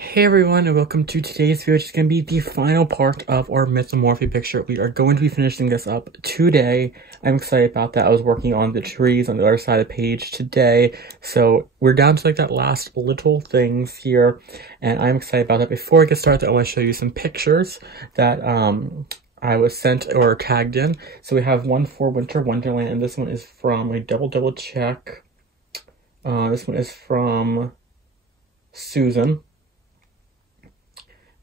Hey everyone, and welcome to today's video, which is going to be the final part of our Mythomorphia picture. We are going to be finishing this up today. I'm excited about that. I was working on the trees on the other side of the page today, so we're down to like that last little things here, and I'm excited about that. Before I get started, I want to show you some pictures that I was sent or tagged in. So we have one for Winter Wonderland, and this one is from, a double check. This one is from Susan.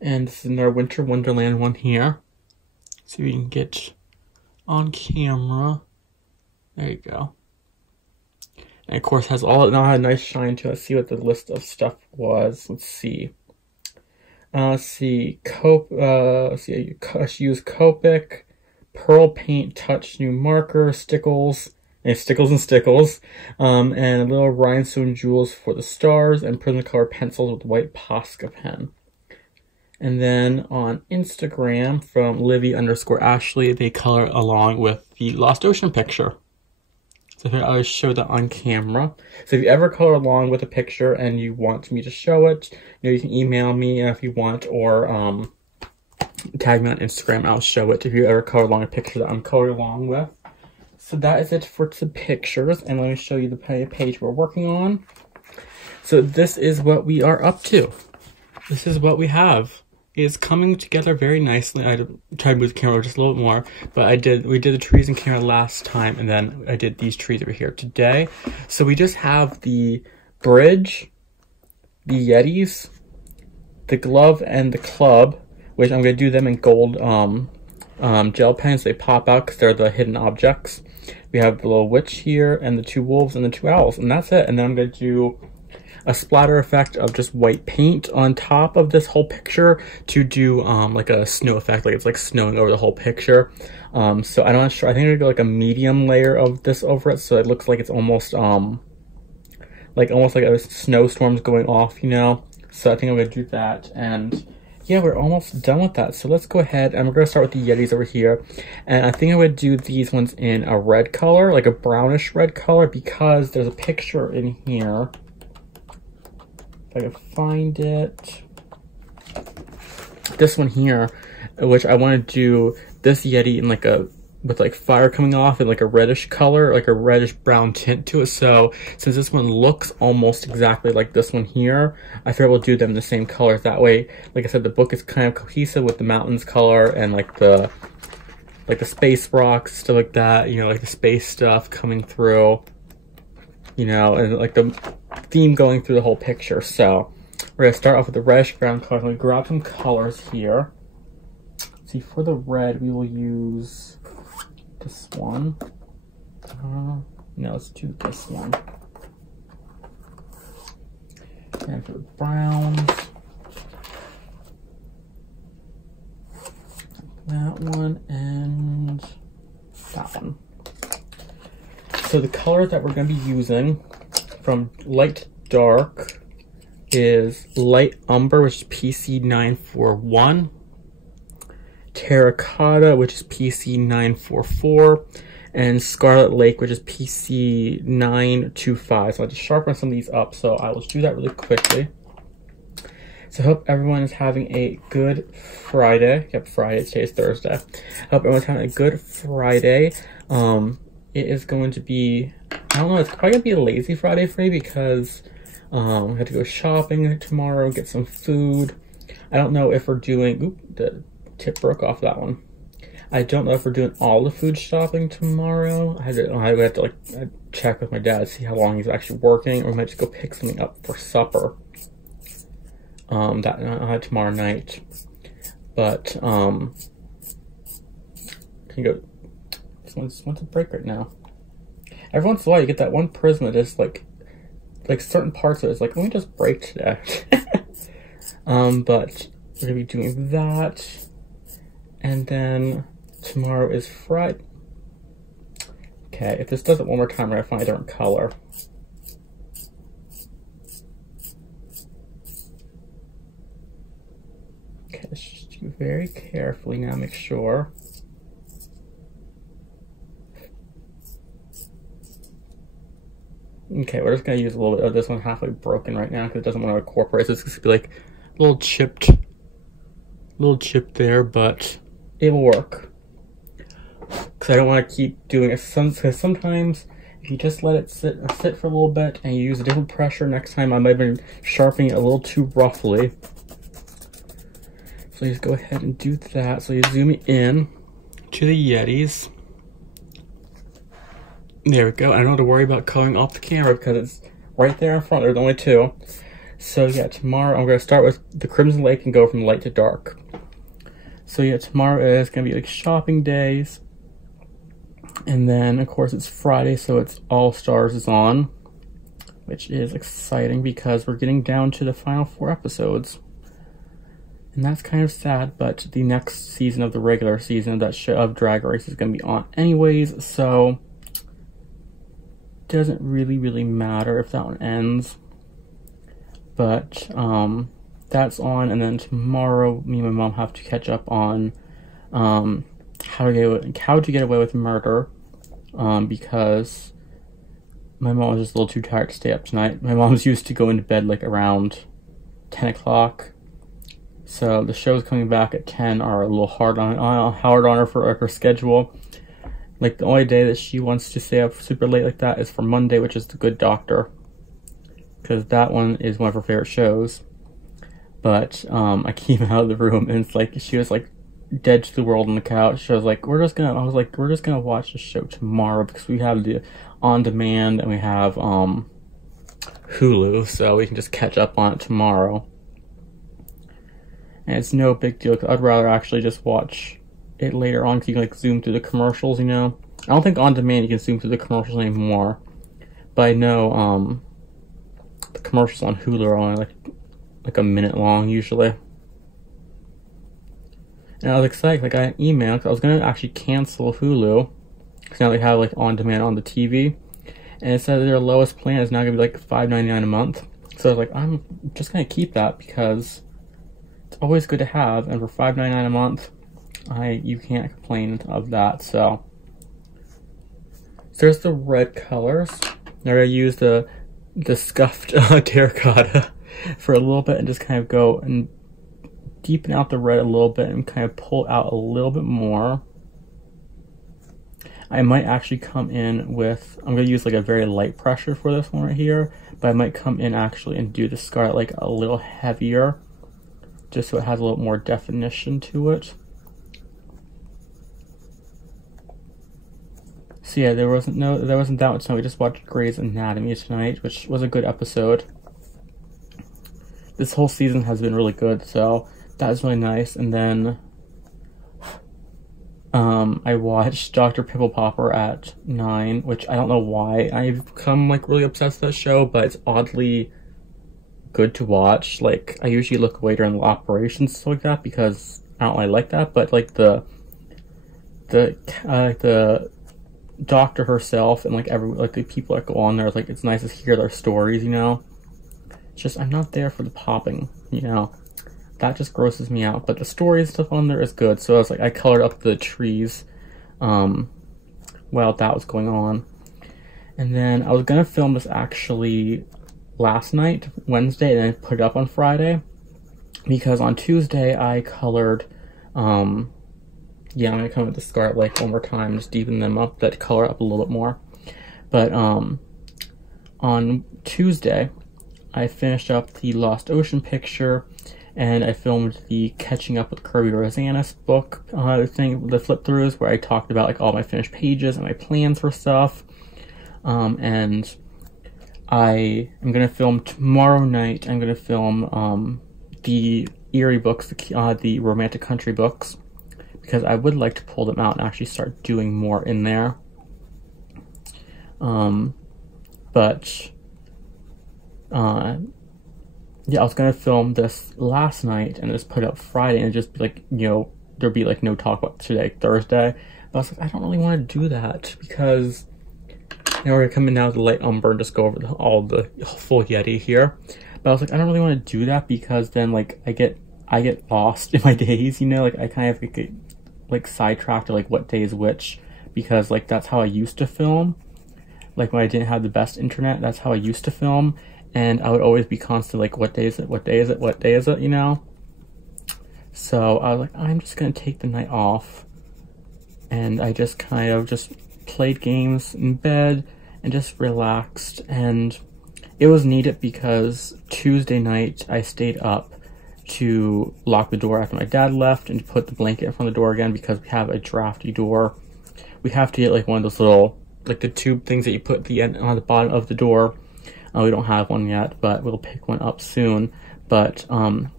And this is our Winter Wonderland one here. So we can get on camera. There you go. And of course has all now had a nice shine to it. Let's see what the list of stuff was. Let's see. She used Copic, Pearl Paint, Touch New Marker, Stickles, and Stickles, and a little rhinestone jewels for the stars, and Prismacolor pencils with white Posca pen. And then on Instagram from Livy_Ashley, they color along with the Lost Ocean picture. So here I'll show that on camera. So if you ever color along with a picture and you want me to show it, you can email me if you want, or tag me on Instagram. I'll show it if you ever color along a picture that I'm coloring along with. So that is it for the pictures, and let me show you the page we're working on. So this is what we are up to. This is what we have. It's coming together very nicely. I tried to move the camera just a little bit more, but we did the trees and camera last time, and then I did these trees over here today. So we just have the bridge, the yetis, the glove, and the club, which I'm going to do them in gold gel pens. They pop out because they're the hidden objects. We have the little witch here, and the two wolves, and the two owls, and that's it. And then I'm going to do a splatter effect of just white paint on top of this whole picture to do like a snow effect, like it's like snowing over the whole picture. So I'm not sure. I think I'm gonna go like a medium layer of this over it, so it looks like it's almost like a snowstorm's going off, you know. So I think I'm gonna do that, and yeah, we're almost done with that. So let's go ahead, and we're gonna start with the yetis over here, and I think I would do these ones in a red color, like a brownish red color, because there's a picture in here. If I can find it. This one here, which I want to do this yeti in like with like fire coming off and like a reddish color, like a reddish brown tint to it. So since this one looks almost exactly like this one here, I figure we'll do them the same colors. That way, like I said, the book is kind of cohesive with the mountains color and like the space rocks, stuff like that, you know, like the space stuff coming through, you know, and like the theme going through the whole picture. So we're gonna start off with the reddish brown color. Let me grab some colors here. Let's see, for the red we will use this one. No, let's do this one. And for the browns, that one and that one. So the color that we're going to be using from light to dark is light umber, which is PC941, terracotta, which is PC944, and scarlet lake, which is PC925. So I'll just sharpen some of these up, so I will do that really quickly. So I hope everyone is having a good Friday. Yep, Friday, today is Thursday. I hope everyone's having a good Friday. It is going to be, I don't know, it's probably going to be a lazy Friday for me because I have to go shopping tomorrow, get some food. I don't know if we're doing, oop, the tip broke off that one. I don't know if we're doing all the food shopping tomorrow. I have to like check with my dad, see how long he's actually working, or we might just go pick something up for supper tomorrow night. But, can you go, this one's a break right now. Every once in a while you get that one prism that just like certain parts of it is like, let me just break today. But we're gonna be doing that, and then tomorrow is Friday. Okay, if this does it one more time, we're gonna find a different color. Okay, let's just do very carefully now, make sure. Okay, we're just going to use a little bit of this one halfway broken right now because it doesn't want to incorporate. So it's going to be like little chipped there, but it will work. Because I don't want to keep doing it. Because sometimes if you just let it sit for a little bit and you use a different pressure next time, I might have been sharpening it a little too roughly. So you just go ahead and do that. So you zoom in to the Yetis. There we go. I don't have to worry about coloring off the camera because it's right there in front. There's only two. So yeah, tomorrow I'm going to start with the Crimson Lake and go from light to dark. So yeah, tomorrow is going to be like shopping days. And then, of course, it's Friday, so it's All Stars is on, which is exciting because we're getting down to the final 4 episodes. And that's kind of sad, but the next season of the regular season of that show of Drag Race is going to be on anyways, so it doesn't really matter if that one ends. But that's on, and then tomorrow me and my mom have to catch up on how to get away with murder, because my mom was just a little too tired to stay up tonight. My mom's used to going to bed like around 10 o'clock, so the shows coming back at 10 are a little hard on her for her schedule. Like the only day that she wants to stay up super late like that is for Monday, which is The Good Doctor, because that one is one of her favorite shows. But I came out of the room and it's like she was like dead to the world on the couch. She was like, we're just gonna watch the show tomorrow because we have the on demand and we have Hulu, so we can just catch up on it tomorrow. And it's no big deal, because I'd rather actually just watch it later on, because you can like zoom through the commercials, you know. I don't think on demand you can zoom through the commercials anymore, but I know the commercials on Hulu are only like a minute long usually. And I was excited, like I got an email, because I was going to actually cancel Hulu, because now they have like on demand on the TV, and it said their lowest plan is now going to be like $5.99 a month. So I was like, I'm just going to keep that because it's always good to have, and for $5.99 a month, you can't complain of that. So there's the red colors. Now I'm going to use the scuffed terracotta for a little bit and just kind of go and deepen out the red a little bit and kind of pull out a little bit more. I might actually come in with, I'm going to use like a very light pressure for this one right here, but I might come in actually and do the scarlet like a little heavier, just so it has a little more definition to it. So yeah, there wasn't that much time. We just watched Grey's Anatomy tonight, which was a good episode. This whole season has been really good, so that was really nice. And then I watched Dr. Pimple Popper at 9, which I don't know why I've become like really obsessed with that show, but it's oddly good to watch. Like I usually look away during operations and stuff like that because I don't really like that, but like the doctor herself and like the people that go on there, like it's nice to hear their stories, you know. It's just I'm not there for the popping, you know. That just grosses me out, but the story and stuff on there is good. So I was like, I colored up the trees while that was going on. And then I was gonna film this actually last night, Wednesday, and then put it up on Friday, because on Tuesday I colored yeah, I'm gonna come with the Scarlet Lake one more time, just deepen them up, that color up a little bit more. But on Tuesday I finished up the Lost Ocean picture, and I filmed the Catching Up with Kirby Rosanis book thing, the flip throughs, where I talked about like all my finished pages and my plans for stuff. And I am gonna film tomorrow night. I'm gonna film the Eerie books, the Romantic Country books, because I would like to pull them out and actually start doing more in there. Yeah, I was gonna film this last night and just put it up Friday and just be like, you know, there'd be like no talk about today, Thursday. But I was like, I don't really want to do that because, you know, we're gonna come in now with the light umber and just go over all the full Yeti here. But I was like, I don't really want to do that because then like I get lost in my days, you know, like I kind of get like sidetracked to like what day is which, because like that's how I used to film. Like when I didn't have the best internet, that's how I used to film. and I would always be constantly like, what day is it? What day is it? What day is it? You know? So I was like, I'm just gonna take the night off, and I just kind of just played games in bed and just relaxed, and it was needed because Tuesday night I stayed up to lock the door after my dad left and to put the blanket in front of the door again because we have a drafty door. We have to get like one of those little, like the tube things that you put the end on the bottom of the door. We don't have one yet, but we'll pick one up soon. But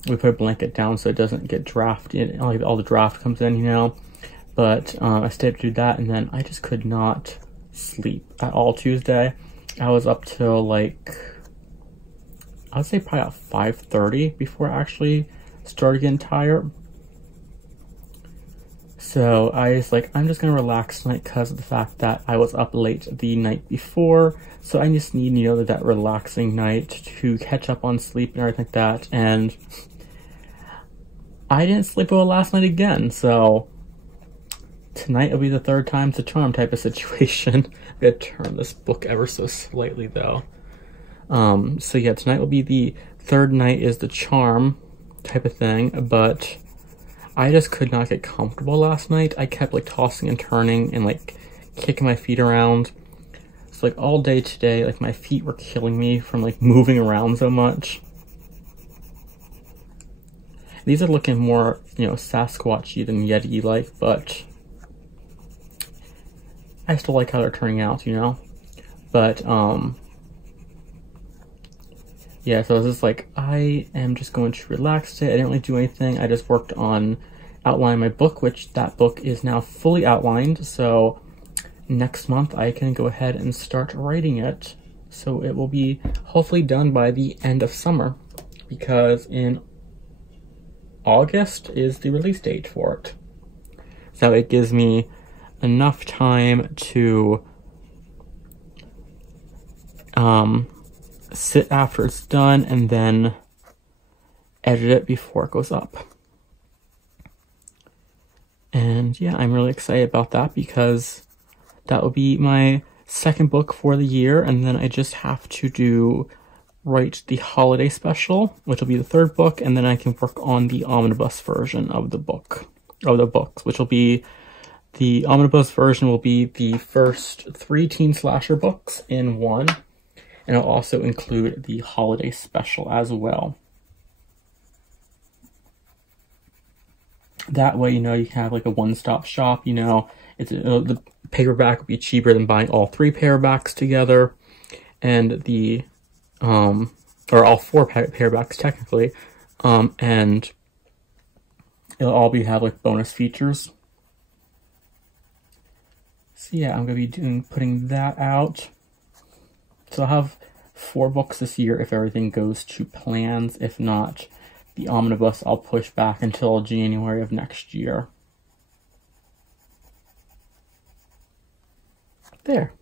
we put a blanket down so it doesn't get drafty, like all the draft comes in, you know. But I stayed up to do that, and then I just could not sleep at all Tuesday. I was up till like, I would say probably at 5:30 before I actually started getting tired. So I was like, I'm just gonna relax tonight because of the fact that I was up late the night before. So I just need, you know, that relaxing night to catch up on sleep and everything like that. And I didn't sleep well last night again, so tonight will be the third time's the charm type of situation. I'm gonna turn this book ever so slightly though. So yeah, tonight will be the third night is the charm type of thing, but I just could not get comfortable last night. I kept like tossing and turning and like kicking my feet around. So like all day today, like my feet were killing me from like moving around so much. These are looking more, you know, Sasquatchy than Yeti-like, but I still like how they're turning out, you know? But, yeah, so it's just like, I am just going to relax today. I didn't really do anything. I just worked on outlining my book, which that book is now fully outlined. So next month I can go ahead and start writing it. So it will be hopefully done by the end of summer, because in August is the release date for it. So it gives me enough time to sit after it's done and then edit it before it goes up. And yeah, I'm really excited about that because that will be my second book for the year, and then I just have to write the holiday special, which will be the third book, and then I can work on the omnibus version of the book, which will be the omnibus version will be the first 3 teen slasher books in one, and it'll also include the holiday special as well. That way, you know, you can have like a one-stop shop, you know, the paperback will be cheaper than buying all 3 paperbacks together, and the, or all 4 paperbacks technically, and it'll all have like bonus features. So yeah, I'm going to be putting that out. So I'll have 4 books this year if everything goes to plans. If not, the omnibus I'll push back until January of next year. There.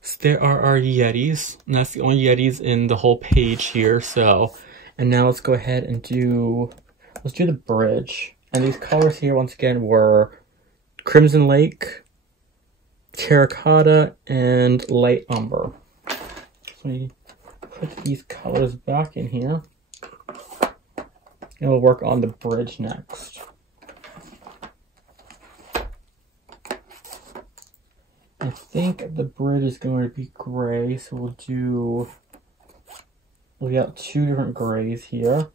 So there are our yetis, and that's the only yetis in the whole page here. So, and now let's go ahead and let's do the bridge. And these colors here, once again, were Crimson Lake, Terracotta, and Light Umber. So we put these colors back in here, and we'll work on the bridge next. I think the bridge is going to be gray, so we'll get 2 different grays here.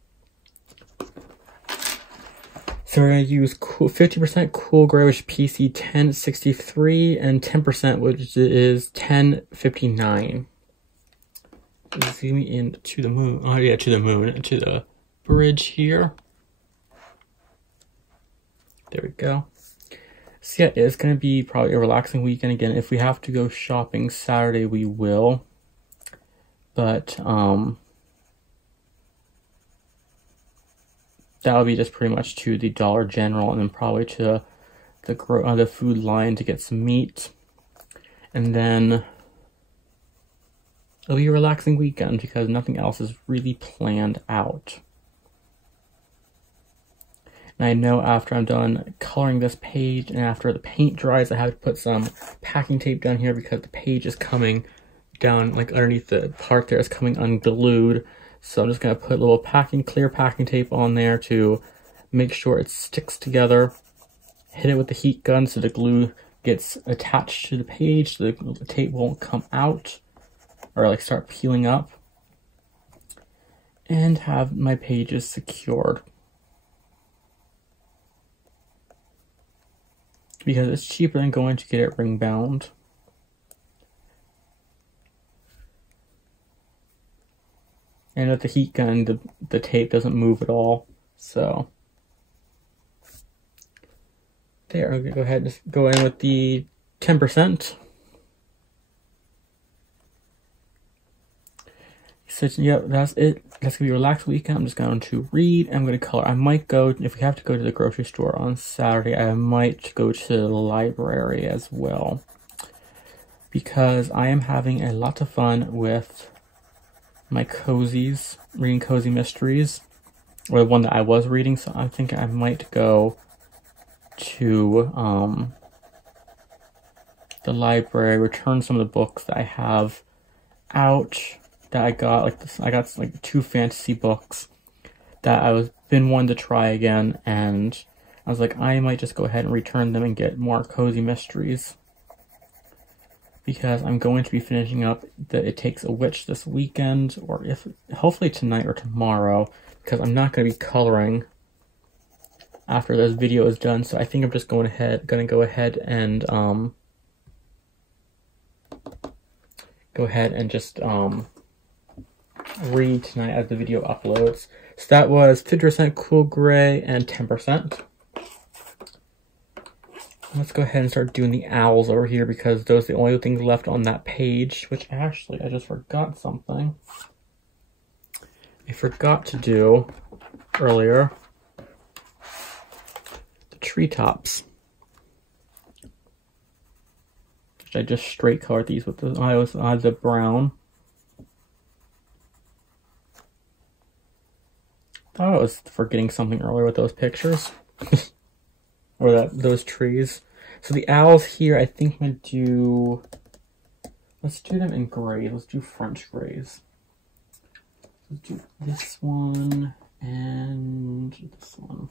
So we're going to use 50% cool gray, which is PC 1063, and 10%, which is 1059. Zoom in to the moon. Oh yeah, to the moon, to the bridge here. There we go. So yeah, it's going to be probably a relaxing weekend again. If we have to go shopping Saturday, we will. But, that'll be just pretty much to the Dollar General, and then probably to the food line to get some meat. And then it'll be a relaxing weekend because nothing else is really planned out. And I know after I'm done coloring this page and after the paint dries, I have to put some packing tape down here because the page is coming down like underneath the part there is coming unglued. So I'm just going to put a little clear packing tape on there to make sure it sticks together. Hit it with the heat gun so the glue gets attached to the page so the tape won't come out or like start peeling up. And have my pages secured. Because it's cheaper than going to get it ring bound. And with the heat gun, the tape doesn't move at all. So there, I'm gonna go ahead and just go in with the 10%. So yeah, that's it. That's gonna be a relaxed weekend. I'm just going to read. I'm gonna color. I might go, if we have to go to the grocery store on Saturday, I might go to the library as well. Because I am having a lot of fun with my cozies, reading cozy mysteries, or the one that I was reading. So I'm thinking I might go to the library, return some of the books that I have out that I got. Like this, I got like 2 fantasy books that I was been wanting to try again, and I was like, I might just go ahead and return them and get more cozy mysteries. Because I'm going to be finishing up the It Takes a Witch this weekend, or if hopefully tonight or tomorrow, because I'm not going to be coloring after this video is done. So I think I'm just going to go ahead and just read tonight as the video uploads. So that was 50% Cool Gray and 10%. Let's go ahead and start doing the owls over here because those are the only things left on that page, which actually I just forgot something. I forgot to do earlier. The treetops. Which I just straight colored these with the brown. Thought I was forgetting something earlier with those pictures. Or those trees. So the owls here, I think I'm going to do... Let's do them in gray. Let's do French grays. Let's do this one and this one.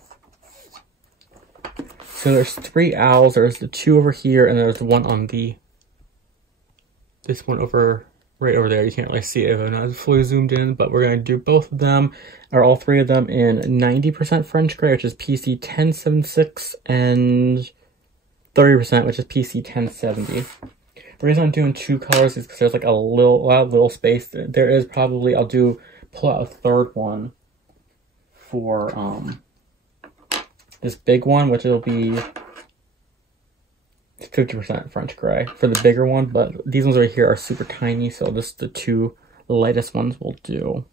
So there's 3 owls. There's the 2 over here, and there's the one on the... This one over... Right over there. You can't really see it if I'm not fully zoomed in, but we're going to do both of them, or all 3 of them, in 90% French gray, which is PC 1076, and 30%, which is PC 1070. The reason I'm doing 2 colors is because there's like a little space. There is probably, pull out a 3rd one for this big one, which will be 50% French gray for the bigger one, but these ones right here are super tiny, so just the 2 lightest ones will do.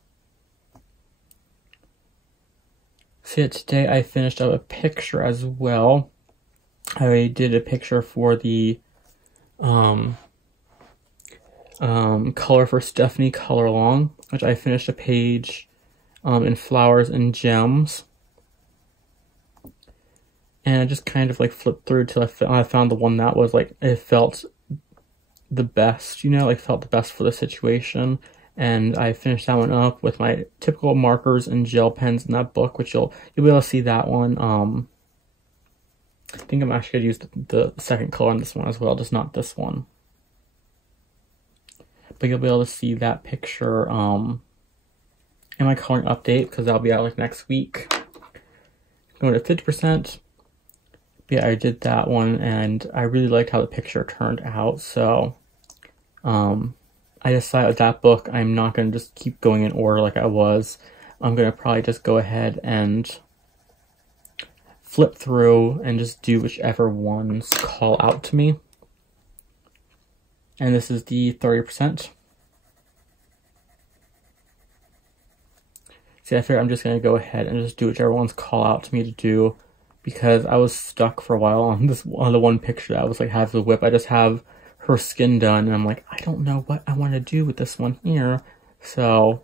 So yeah, today I finished up a picture as well. I did a picture for the Color for Stephanie Color Along, which I finished a page in Flowers and Gems. And I just kind of like flipped through till I found the one that was like, it felt the best, you know, like felt the best for the situation. And I finished that one up with my typical markers and gel pens in that book, which you'll be able to see that one. I think I'm actually going to use the second color on this one as well, just not this one. But you'll be able to see that picture in my coloring update, because that'll be out like next week. Going to 50%. Yeah, I did that one, and I really liked how the picture turned out, so I decided with that book, I'm not going to just keep going in order like I was. I'm going to probably just go ahead and flip through and just do whichever ones call out to me. And this is the 30%. See, I figure I'm just going to go ahead and just do whichever ones call out to me to do, because I was stuck for a while on the one picture that I was like, have the whip. I just have her skin done, and I'm like, I don't know what I want to do with this one here. So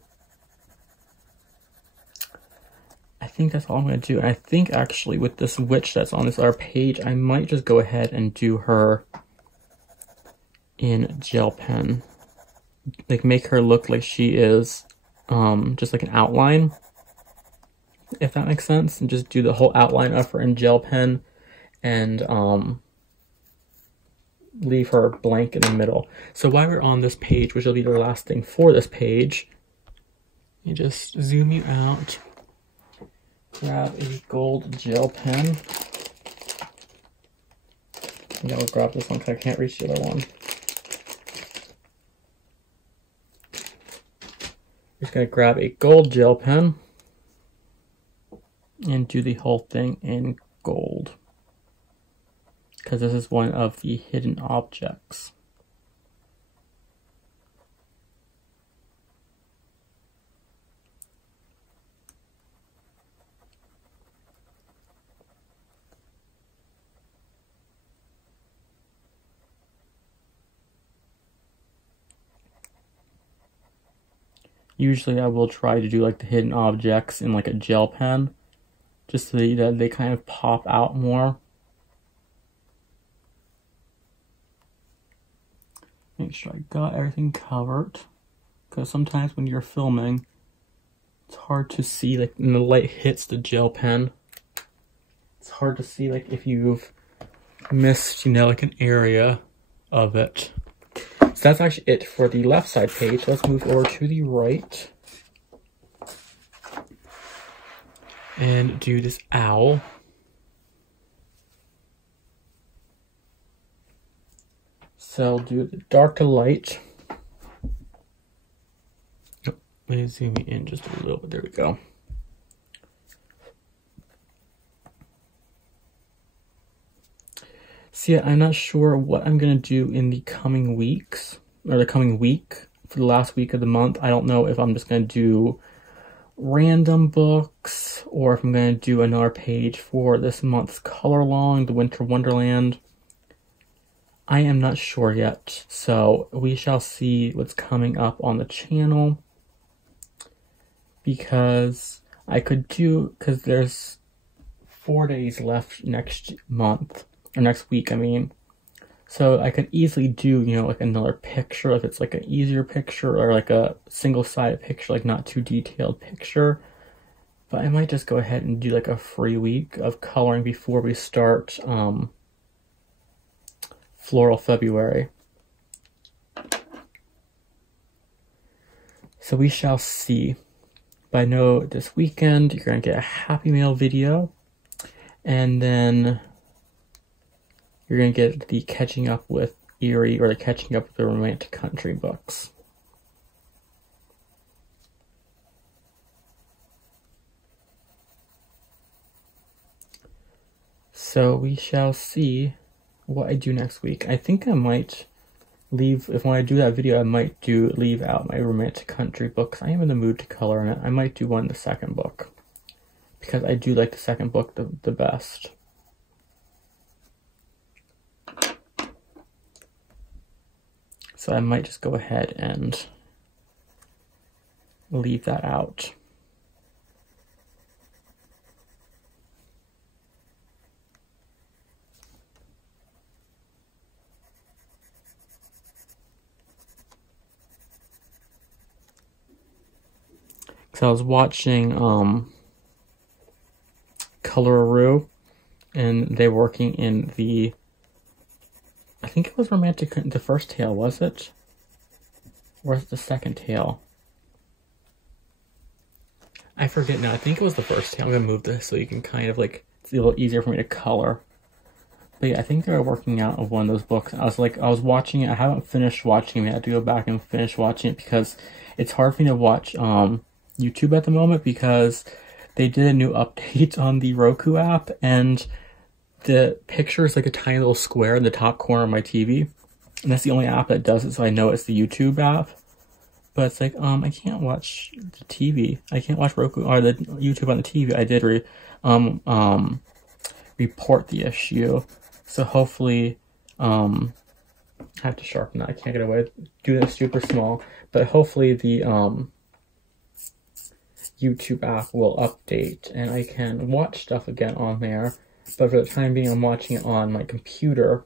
I think that's all I'm going to do. And I think actually with this witch that's on this other page, I might just go ahead and do her in gel pen like make her look like she is just like an outline, if that makes sense, and just do the whole outline of her in gel pen and leave her blank in the middle. So while we're on this page, which will be the last thing for this page, you just zoom you out, grab a gold gel pen. Yeah, I'll grab this one because I can't reach the other one. Just gonna grab a gold gel pen and do the whole thing in gold, because this is one of the hidden objects. Usually I will try to do like the hidden objects in like a gel pen, just so that they kind of pop out more. Make sure I got everything covered, because sometimes when you're filming, it's hard to see, like when the light hits the gel pen, it's hard to see like if you've missed, you know, like an area of it. So that's actually it for the left side page. Let's move over to the right and do this owl. So I'll do the dark to light. Oh, let me zoom in just a little bit. There we go. So yeah, I'm not sure what I'm going to do in the coming weeks, or the coming week, for the last week of the month. I don't know if I'm just going to do random books, or if I'm going to do another page for this month's color along, the Winter Wonderland. I am not sure yet, so we shall see what's coming up on the channel, because I could do, because there's 4 days left next month, or next week, I mean. So I could easily do, you know, like another picture, if it's like an easier picture, or like a single-sided picture, like not too detailed picture. But I might just go ahead and do like a free week of coloring before we start Floral February. So we shall see. But I know this weekend you're going to get a Happy Mail video, and then you're going to get the Catching Up with Eerie, or the Catching Up with the Romantic Country books. So we shall see what I do next week. I think I might leave, if when I do that video, I might leave out my Romantic Country books. I am in the mood to color in it. I might do one in the second book, because I do like the second book the best. So I might just go ahead and leave that out. So I was watching Coloraroo, and they're working in the, I think it was Romantic, the first tale, was it? Or was it the second tale? I forget now. I think it was the first tale. I'm going to move this so you can kind of like, it's a little easier for me to color. But yeah, I think they were working out of one of those books. I was watching it. I haven't finished watching it. I had to go back and finish watching it, because it's hard for me to watch YouTube at the moment, because they did a new update on the Roku app, and the picture is like a tiny little square in the top corner of my TV, and that's the only app that does it, so I know it's the YouTube app. But it's like, I can't watch the TV. I can't watch Roku or the YouTube on the TV. I did report the issue, so hopefully, I have to sharpen that. I can't get away with doing it super small, but hopefully the YouTube app will update and I can watch stuff again on there. But for the time being, I'm watching it on my computer,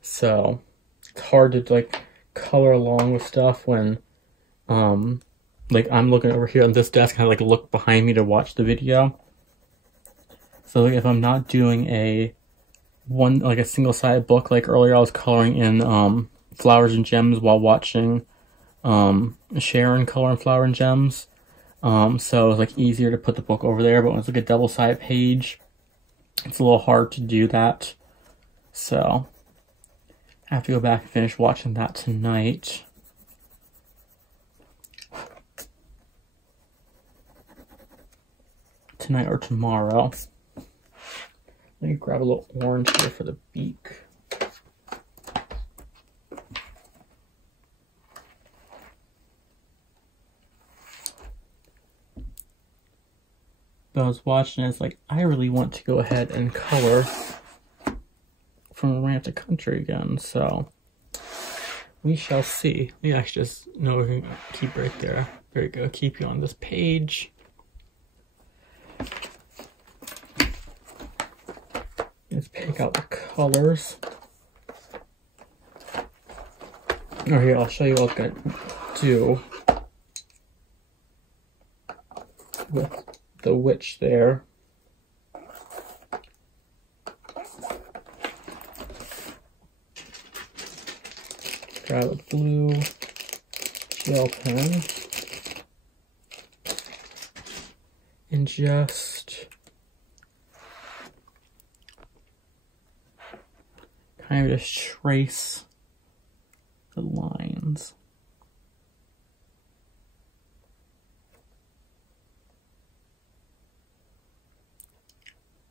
so it's hard to like color along with stuff when, like I'm looking over here on this desk and I like look behind me to watch the video. So like, if I'm not doing a single-sided book, like earlier I was coloring in Flowers and Gems while watching Sharon color in Flower and Gems. So it's like easier to put the book over there, but when it's like a double-sided page, it's a little hard to do that. So I have to go back and finish watching that tonight. Tonight or tomorrow. Let me grab a little orange here for the beak. But I was watching it, it's like, I really want to go ahead and color from Rant a Country again, so we shall see. We actually just, no, we can keep right there. There you go, keep you on this page. Let's pick out the colors. Oh, here, I'll show you what I'm going to do with the witch there. Grab a blue gel pen and just kind of just trace the lines.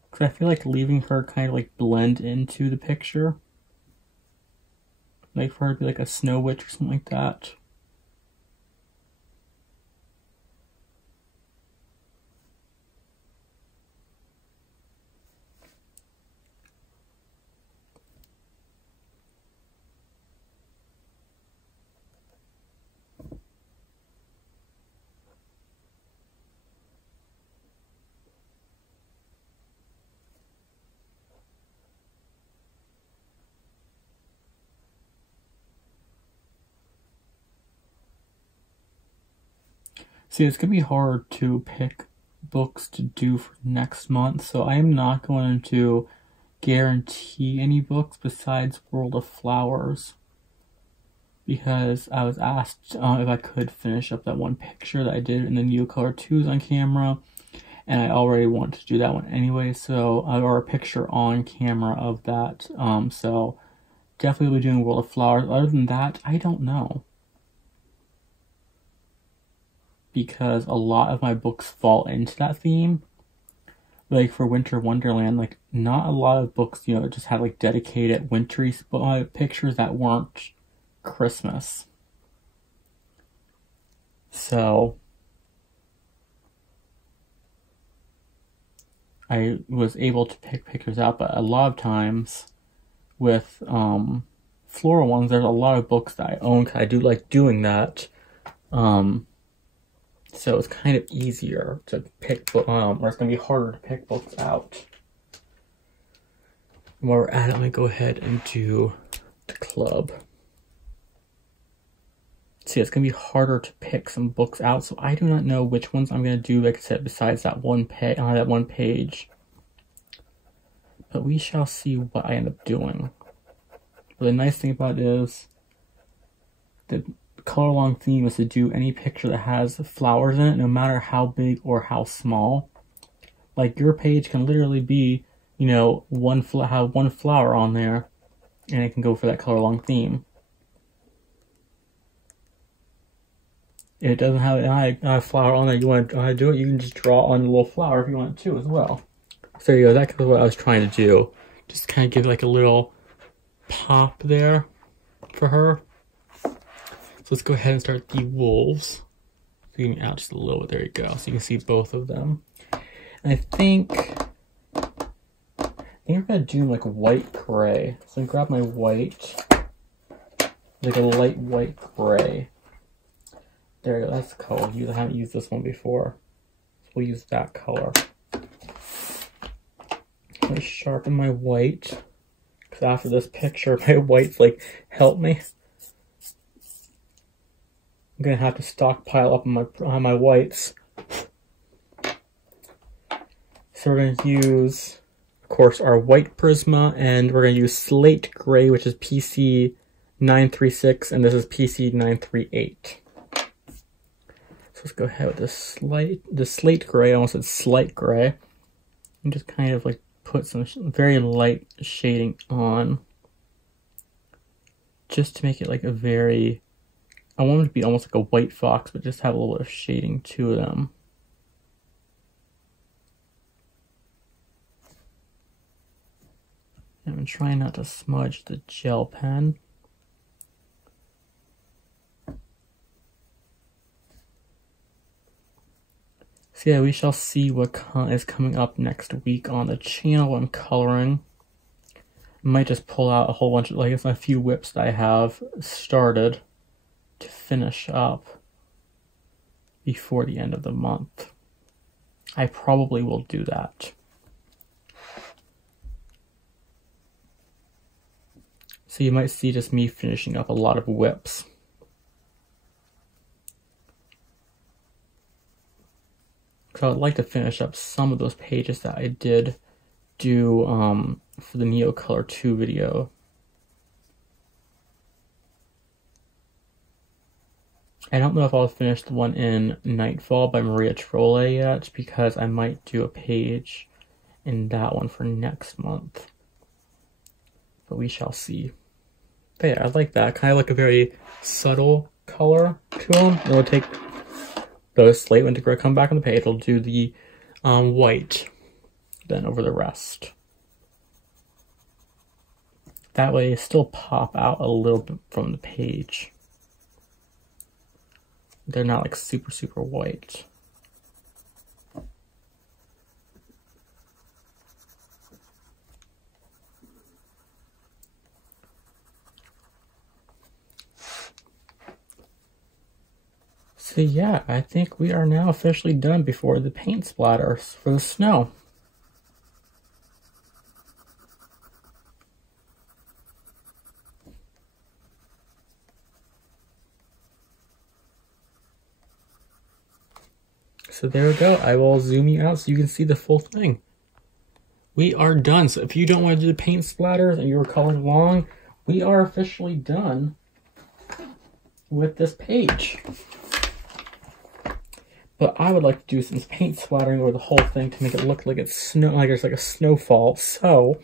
Because I feel like leaving her kind of like blend into the picture. Like for her to be like a snow witch or something like that. See, it's going to be hard to pick books to do for next month, so I am not going to guarantee any books besides World of Flowers. Because I was asked if I could finish up that one picture that I did in the Neocolor 2s on camera, and I already want to do that one anyway, so, or a picture on camera of that, so definitely will be doing World of Flowers. Other than that, I don't know. Because a lot of my books fall into that theme. Like for Winter Wonderland, like not a lot of books, you know, just had like dedicated wintry pictures that weren't Christmas. So I was able to pick pictures out, but a lot of times with floral ones, there's a lot of books that I own because I do like doing that. So it's kind of easier to pick, or it's going to be harder to pick books out. While we're at it, let me go ahead and do the club. See, it's going to be harder to pick some books out, so I do not know which ones I'm going to do, like I said, besides that one page. But we shall see what I end up doing. But the nice thing about it is the color along theme is to do any picture that has flowers in it, no matter how big or how small. Like your page can literally be, you know, have one flower on there, and it can go for that color along theme. If it doesn't have a flower on it, you want to do it, you can just draw on a little flower if you want to as well. So there you go, that's kind of what I was trying to do. Just kind of give like a little pop there for her. So let's go ahead and start the wolves. Zooming out just a little bit, there you go. So you can see both of them. And I think I'm gonna do like white gray. So I'm gonna grab my white, like a light white gray. There you go, that's the color. I haven't used this one before. So we'll use that color. Let me sharpen my white. Because after this picture, my white's like, help me. I'm gonna have to stockpile up on my whites. So we're gonna use, of course, our white Prisma, and we're gonna use Slate Gray, which is PC 936, and this is PC 938. So let's go ahead with the Slate Gray. I almost said Slight Gray, and just kind of like put some very light shading on, just to make it like a very, I want it to be almost like a white fox, but just have a little bit of shading to them. I'm trying not to smudge the gel pen. So yeah, we shall see what is coming up next week on the channel when coloring. I might just pull out a whole bunch of, like, a few whips that I have started to finish up before the end of the month. I probably will do that. So you might see just me finishing up a lot of whips. So I'd like to finish up some of those pages that I did do for the Neocolor 2 video. I don't know if I'll finish the one in Nightfall by Maria Trolle yet, because I might do a page in that one for next month. But we shall see. But yeah, I like that. Kind of like a very subtle color to them. It'll take the slate when to come back on the page. It'll do the white then over the rest. That way, it still pop out a little bit from the page. They're not like super, super white. So yeah, I think we are now officially done before the paint splatters for the snow. So there we go. I will zoom you out so you can see the full thing. We are done. So if you don't want to do the paint splatters and you were coloring along, we are officially done with this page. But I would like to do some paint splattering over the whole thing to make it look like it's snow, like there's like a snowfall. So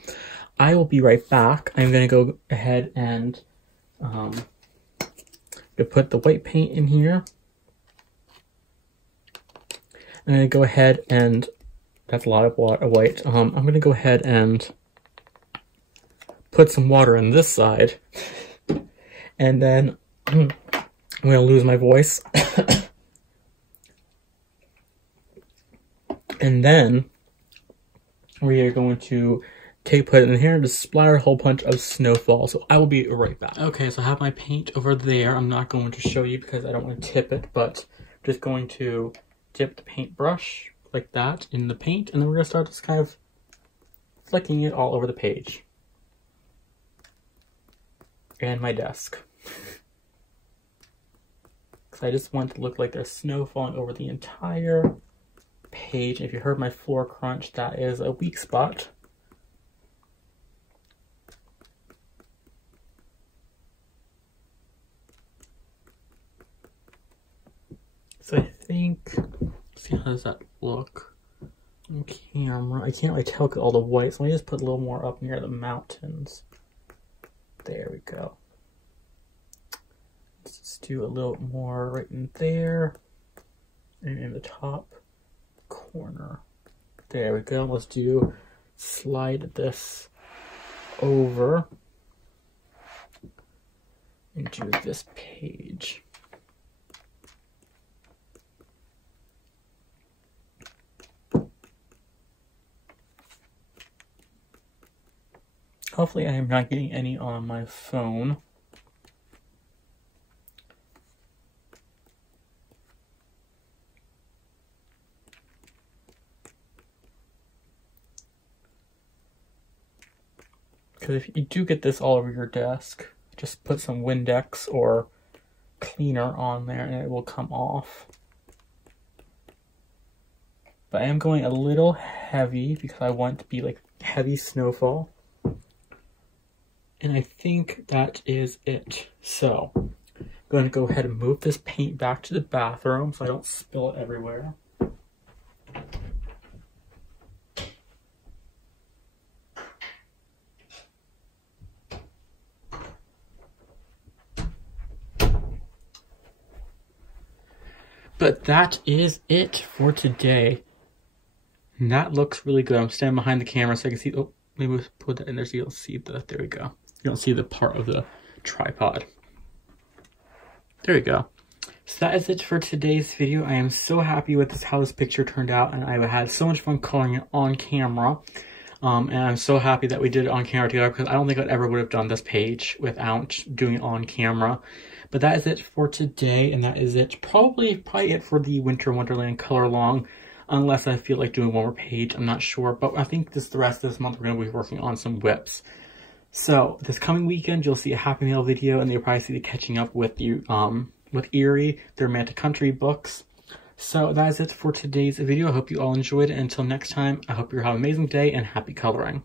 I will be right back. I'm gonna go ahead and put the white paint in here. I'm gonna go ahead and that's a lot of white. I'm gonna go ahead and put some water on this side, and then I'm gonna lose my voice. And then we are going to put it in here and just splatter a whole bunch of snowfall. So I will be right back. Okay, so I have my paint over there. I'm not going to show you because I don't want to tip it, but I'm just going to dip the paintbrush like that in the paint, and then we're going to start just kind of flicking it all over the page. And my desk. Because I just want it to look like there's snow falling over the entire page. If you heard my floor crunch, that is a weak spot. So I think, let's see, how does that look on camera? I can't really tell all the white, so let me just put a little more up near the mountains. There we go. Let's just do a little more right in there and in the top corner. There we go. Let's slide this over into this page. Hopefully I am not getting any on my phone. Because if you do get this all over your desk, just put some Windex or cleaner on there and it will come off. But I am going a little heavy because I want it to be like heavy snowfall. And I think that is it. So, I'm going to go ahead and move this paint back to the bathroom so I don't spill it everywhere. But that is it for today. And that looks really good. I'm standing behind the camera so I can see, oh, maybe we'll put that in there so you don't see the, there we go. You don't see the part of the tripod. There we go. So that is it for today's video. I am so happy with how this picture turned out, and I had so much fun coloring it on camera. And I'm so happy that we did it on camera together because I don't think I ever would have done this page without doing it on camera. But that is it for today, and that is it. Probably it for the Winter Wonderland color along, unless I feel like doing one more page. I'm not sure, but I think the rest of this month we're going to be working on some whips. So this coming weekend, you'll see a Happy Meal video, and you'll probably see the catching up with you with Erie, the Romantic Country books. So that is it for today's video. I hope you all enjoyed it. Until next time, I hope you have an amazing day and happy coloring.